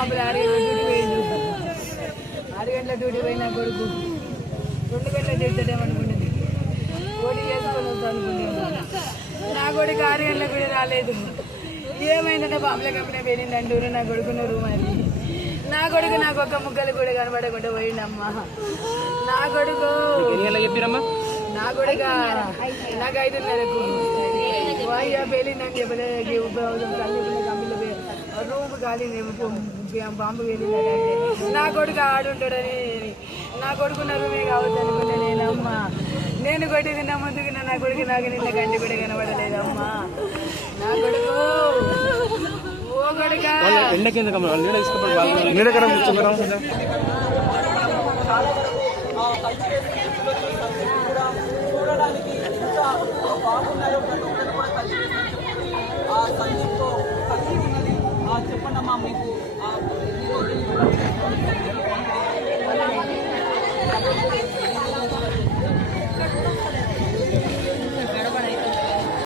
మామూలు 6 గంటల డ్యూటీ పోయిండు. 6 గంటల డ్యూటీ పోయిన కొడుకు 2 గంటల చేస్తాడేమనుకున్నది. ఓటీ చేసుకొని వస్తా అనుకున్నాను. నా కొడుకు 6 గంటలకు కూడా రాలేదు. ఏమైందంటే బాంబుల కంపెనీ వెళ్ళిందంటూరు నా కొడుకున్నారు. మరి నా కొడుకు నాకు ఒక్క ముక్కలు కూడా కనబడకుండా పోయిండమ్మా. నా కొడుకు చెప్పిరమ్మా నా కొడుక నాకు 5:30కు వెళ్ళిందని చెప్పలేదు. కంపెనీలో రూమ్ ఖాళీ బాంబు వెళ్ళిందంటే నా కొడుకు ఆడుంటాడని నా కొడుకున్న రూమే కావద్దు అనుకుంటే నేనమ్మా. నేను కొట్టింది నా ముందుకు నా కొడుకు నాకు నిన్న గంటి కూడా కనబడలేదమ్మా. నా కొడుకు ఓ కొడుక చూడడానికి ఇంకా బాగున్నాయో కూడా ఆ సంగీతో కలిసి ఉన్నది. చెప్పండమ్మా మీకు